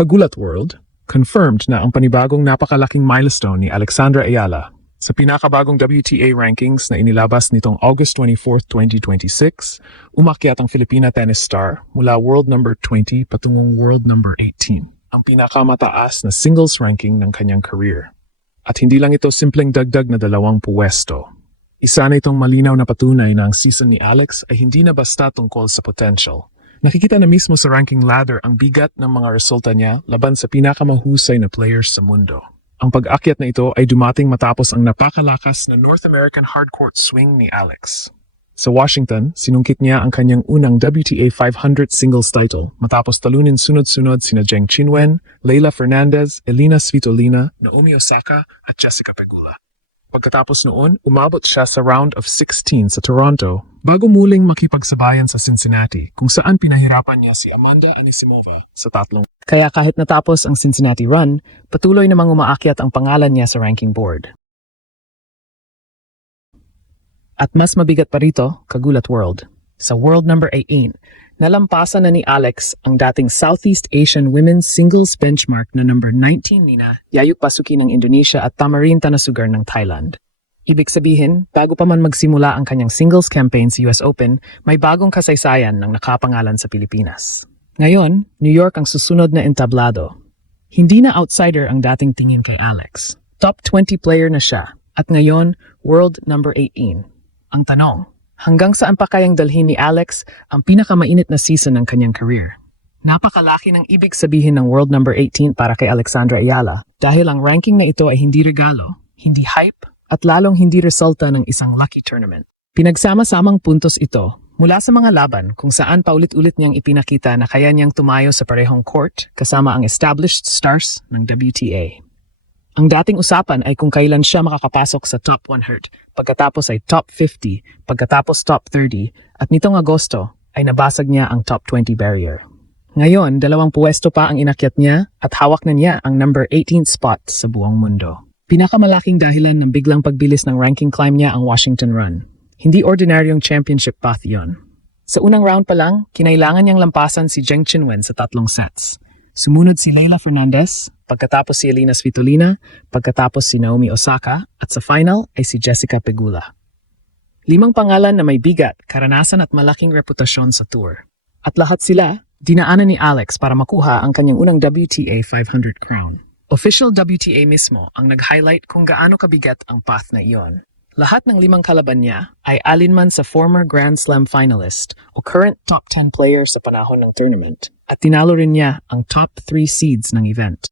Kagulat World, confirmed na ang panibagong napakalaking milestone ni Alexandra Ayala sa pinakabagong WTA rankings na inilabas nitong August 24, 2026, umakyat ang Filipina tennis star mula world number 20 patungong world number 18, ang pinakamataas na singles ranking ng kanyang career. At hindi lang ito simpleng dagdag na 2 puwesto. Isa na itong malinaw na patunay na ang season ni Alex ay hindi na basta tungkol sa potential. Nakikita na mismo sa ranking ladder ang bigat ng mga resulta niya laban sa pinakamahusay na players sa mundo. Ang pag-akyat na ito ay dumating matapos ang napakalakas na North American hardcourt swing ni Alex. Sa Washington, sinungkit niya ang kanyang unang WTA 500 singles title matapos talunin sunod-sunod sina Zheng Qinwen, Leylah Fernandez, Elina Svitolina, Naomi Osaka at Jessica Pegula. Pagkatapos noon, umabot siya sa round of 16 sa Toronto bago muling makipagsabayan sa Cincinnati kung saan pinahirapan niya si Amanda Anisimova sa 3. Kaya kahit natapos ang Cincinnati run, patuloy namang umaakyat ang pangalan niya sa ranking board. At mas mabigat pa rito, Kagulat World. Sa world number 18, nalampasan na ni Alex ang dating Southeast Asian women's singles benchmark na number 19 nina Yayuk Basuki ng Indonesia at Tamarin Tanasugar ng Thailand. Ibig sabihin, bago pa man magsimula ang kanyang singles campaign sa US Open, may bagong kasaysayan ng nakapangalan sa Pilipinas. Ngayon, New York ang susunod na entablado. Hindi na outsider ang dating tingin kay Alex. Top 20 player na siya at ngayon, world number 18. Ang tanong, hanggang saan pa kayang dalhin ni Alex ang pinakamainit na season ng kanyang career? Napakalaki ng ibig sabihin ng world number 18 para kay Alexandra Ayala dahil ang ranking na ito ay hindi regalo, hindi hype, at lalong hindi resulta ng isang lucky tournament. Pinagsama-samang puntos ito mula sa mga laban kung saan paulit-ulit niyang ipinakita na kaya niyang tumayo sa parehong court kasama ang established stars ng WTA. Ang dating usapan ay kung kailan siya makakapasok sa top 100, pagkatapos ay top 50, pagkatapos top 30, at nitong Agosto ay nabasag niya ang top 20 barrier. Ngayon, 2 puwesto pa ang inakyat niya at hawak na niya ang number 18th spot sa buong mundo. Pinakamalaking dahilan ng biglang pagbilis ng ranking climb niya ang Washington run. Hindi ordinaryong championship path yon. Sa unang round pa lang, kinailangan niyang lampasan si Zheng Qinwen sa 3 sets. Sumunod si Leylah Fernandez, pagkatapos si Elina Svitolina, pagkatapos si Naomi Osaka, at sa final ay si Jessica Pegula. 5 pangalan na may bigat, karanasan at malaking reputasyon sa tour. At lahat sila, dinaanan ni Alex para makuha ang kanyang unang WTA 500 crown. Official WTA mismo ang nag-highlight kung gaano kabigat ang path na iyon. Lahat ng 5 kalaban niya ay alinman sa former Grand Slam finalist o current top 10 player sa panahon ng tournament at tinalo rin niya ang top 3 seeds ng event.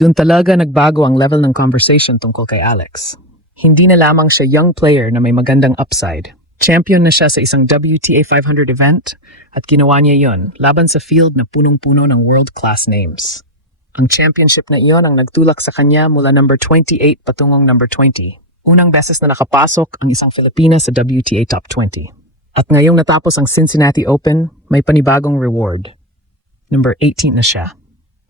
Doon talaga nagbago ang level ng conversation tungkol kay Alex. Hindi na lamang siya young player na may magandang upside. Champion na siya sa isang WTA 500 event at ginawa niya yon laban sa field na punong-puno ng world-class names. Ang championship na iyon ang nagtulak sa kanya mula number 28 patungong number 20. Unang beses na nakapasok ang isang Filipina sa WTA Top 20. At ngayong natapos ang Cincinnati Open, may panibagong reward. Number 18 na siya.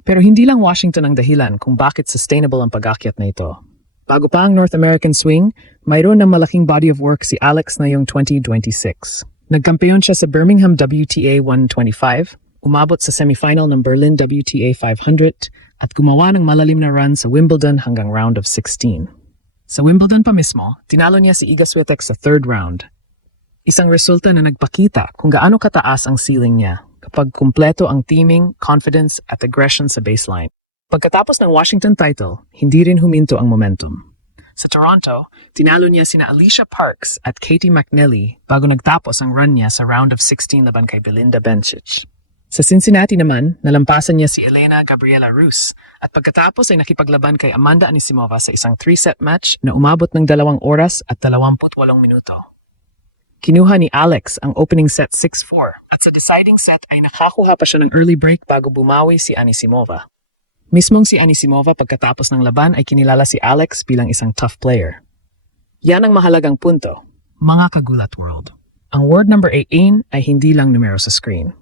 Pero hindi lang Washington ang dahilan kung bakit sustainable ang pag-akyat na ito. Bago pa ang North American swing, mayroon ng malaking body of work si Alex ngayong 2026. Nagkampeon siya sa Birmingham WTA 125, umabot sa semifinal ng Berlin WTA 500 at gumawa ng malalim na run sa Wimbledon hanggang round of 16. Sa Wimbledon pa mismo, tinalo niya si Iga Swiatek sa 3rd round. Isang resulta na nagpakita kung gaano kataas ang ceiling niya kapag kumpleto ang teaming, confidence at aggression sa baseline. Pagkatapos ng Washington title, hindi rin huminto ang momentum. Sa Toronto, tinalo niya sina Alicia Parks at Katie McNally bago nagtapos ang run niya sa round of 16 laban kay Belinda Bencic. Sa Cincinnati naman, nalampasan niya si Elena Gabriela Rus at pagkatapos ay nakipaglaban kay Amanda Anisimova sa isang 3-set match na umabot ng 2 oras at 28 minuto. Kinuha ni Alex ang opening set 6-4 at sa deciding set ay nakakuha pa siya ng early break bago bumawi si Anisimova. Mismong si Anisimova pagkatapos ng laban ay kinilala si Alex bilang isang tough player. Yan ang mahalagang punto, mga Kagulat World. Ang word number 18 ay hindi lang numero sa screen.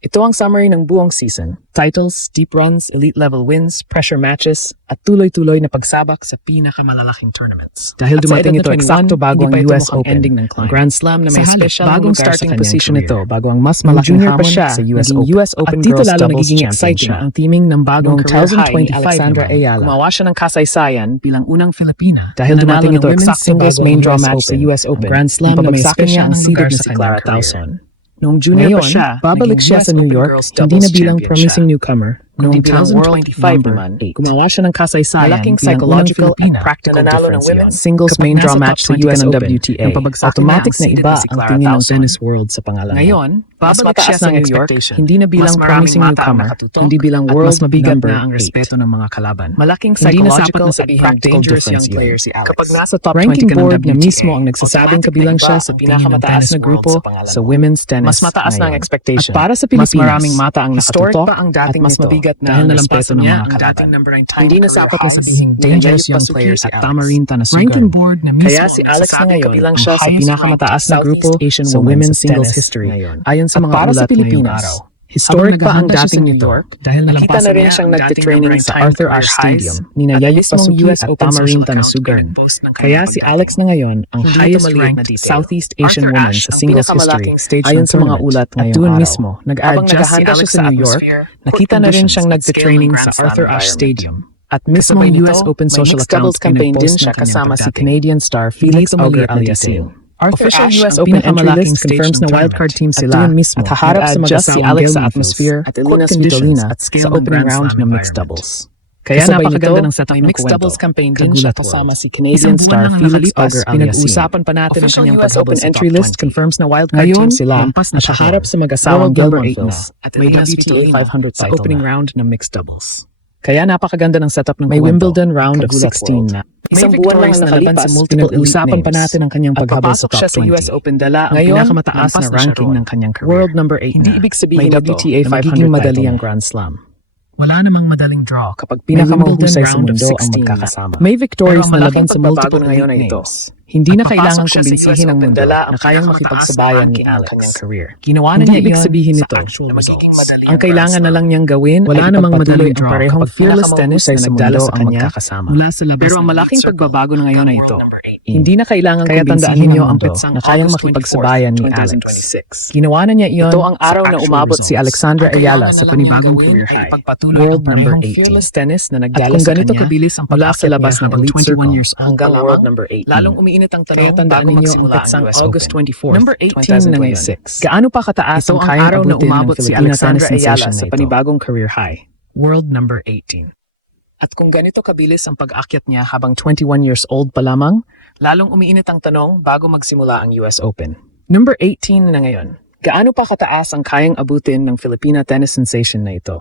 Ito ang summary ng buong season. Titles, deep runs, elite level wins, pressure matches, at tuloy-tuloy na pagsabak sa pinakamalalaking tournaments. Dahil At sa dumating edad ito na 21, eksakto bago ang hindi pa ito US mukhang Open, ending ng climb. ang Grand Slam na may Sa halip, special bagong lugar starting sa kanyang position career. ito Bago ang mas Nung malaking junior pa hamon siya, sa US naging Open. US Open At dito Girls lalo Doubles nagiging Champion exciting siya. ang teaming ng bagong Noong career high ni 2025 Alexandra naman, Ayala. Gumawa siya ng kasaysayan bilang unang Filipina. Dahil na dumating nanalo ito ng women's eksakto singles bago main ang draw US match sa Open. US Open. Ang Grand Slam na may Pabagsakin special niya ang na seeded lugar na sa si kanyang Clara career. Tauson. Noong junior Ngayon, pa siya, babalik naging siya US sa New Open York, Girls hindi Doubles na bilang Champion promising siya. newcomer. Noong Noong 2025 number naman, 8. gumawa siya ng kasaysayan Malaking bilang psychological unang Filipina at practical na nanalo ng difference women's yun. singles Kapag main draw nasa match top sa 20 ka US ng Open. WTA, Ang pabagsakin automatic niya na ang iba seeded na si ang Clara tingin ng Tauson. tennis world sa pangalan mo. Ngayon, Babalik mas siya mataas sa ng New York, expectation. hindi na bilang Mas maraming promising mata ang newcomer, nakatutok kundi bilang at world mas mabigat number na ang 8. respeto ng mga kalaban. Malaking Hindi na sapat psychological na at sabihin practical dangerous difference young yun. player si Alex. Kapag nasa top 20 Ranking ka ng board na WTA, mismo ang nagsasabing kabilang siya sa pinakamataaas na grupo sa women's tennis mas mataas na ang ngayon. expectation. At para sa mas Pilipinas, maraming mata ang historic nakatutok pa ang at dating mas nito mabigat na dahil ang nalampasan respeto niya ng mga ang kalaban. dating number 9 Hindi na sapat na sabihing dangerous dangerous young young player player si at Alex. Tamarin Tanasugan. Ranking board na mismo Kaya si ang Alex na nagsasabing ngayon kabilang ang siya sa highest pinakamataas na ranked grupo Southeast Asian sa woman women's sa singles tennis history. ngayon. Ayon sa At mga para sa ulat ngayong Pilipinas, araw, historic pa ang naghahanda siya dating sa New nito York, dahil nakita nalampasan na rin niya siyang ang dating nagtitraining number 9 sa Arthur career Ashe highs Stadium ni at Yayuk mismong Pasuki US at Open Tamarin social account Tanasugan. pinag-post ng Kaya kanyang si pagdating. Alex na ngayon ang Hindi ito highest maliit na ranked detail. Southeast Asian Arthur woman Ashe sa ang singles history pinakamalaking stage ayon ng sa mga tournament. ulat At ngayong doon araw. mismo, Habang nag-a-adjust si naghahanda Alex siya sa sa New New York, York, nakita na rin siyang at nagtitraining scale ng sa Grand Arthur Slam Ashe environment. Stadium. At mismong Kasabay US nito, Open may social mixed doubles account campaign din pinag-post siya ng kanyang kasama si pagdating. Canadian star Hindi Felix ito maliit Auger na Aliassime. detail. Arthur Official Ashe US ang Open entry pinakamalaking list stage confirms ng na wildcard team tournament. sila At doon mismo, at haharap sa nag-a-adjust si mag-asawang Alex Gail sa Monfils atmosphere at Elina court Svitolina conditions at scale sa ng opening Grand round Slam ng mixed environment. doubles. Kaya Kasabay napakaganda nito, ng setup may ng mixed kwento. doubles campaign din Kagulat siya kasama world. si Canadian Isang star buwan na Felix nakalipas, Auger Aliassime. pinag-uusapan pa natin ang Official kanyang US paghabol Open sa entry top list 20. confirms na wildcard Ngayon, team sila lampas na at siya haharap doon. sa mag-asawang World Gail number 8 Monfils na at may Elina WTA Svitolina 500 sa title opening na. round ng mixed doubles. Kaya napakaganda ng setup ng May kwento. Wimbledon round of Kagulat 16 world. na. Isang May buwan lang victories ang na laban nakalipas, sa multiple pinag-uusapan elite pa names. natin ang kanyang At paghabol sa papasok top siya sa 20. US Open dala ang Ngayon, pinakamataas lampas na na ranking siya ng kanyang career. World number 8 Hindi na. ibig sabihin May nito WTA na magiging 500 madali title ang na. Grand Slam. Wala namang madaling draw kapag May Wimbledon pinakamahusay sa round of mundo ang 16 magkakasama. na. May victories Pero ang na malaking laban sa pagbabago multiple ngayon elite ay ito. names. Hindi na At kailangang papasok siya sa kumbinsihin US ng Open mundo dala na ang kayang pinakamataas makipagsabayan na ni ranking ng Alex. kanyang career. Ginawa na Hindi niya ibig iyon sabihin sa nito actual na magiging results. madali Ang kailangan na lang niyang gawin Wala ay namang ipagpatuloy madaling ang draw parehong kapag fearless tennis pinakamahusay na sa nagdala mundo sa ang kanya magkakasama. mula sa labas. Pero ang malaking pagbabago na ngayon ay ito. Hindi Hindi na kailangan Kaya tandaan kumbinsihin ninyo ng ang mundo pitsang na kayang August makipagsabayan ni 24, Alex. 2026. Ginawa na niya iyon Ito ang araw sa na actual umabot si results. Alexandra Ang Ayala kailangan sa na lang niyang panibagong gawin career ay high, ipagpatuloy world ang number parehong 18. fearless tennis na At nagdala kung sa ganito kanya kabilis ang mula sa pag-akyat labas niya ng habang elite 21 circle years old hanggang pa lamang, world number 18. lalong umiinit ang Kaya tanong tandaan bago ninyo ang magsimula ang pitsang US August Open. 24, Number 18 na ngayon. 2026. Gaano pa kataas Ito ang ang kayang araw na abutin ng umabot si Filipina Alexandra tennis Ayala sensation sa na ito? panibagong career high, world number 18. At kung ganito kabilis ang pag-akyat niya habang 21 years old pa lamang, lalong umiinit ang tanong bago magsimula ang US Open. Number 18 na ngayon. Gaano pa kataas ang kayang abutin ng Filipina tennis sensation na ito?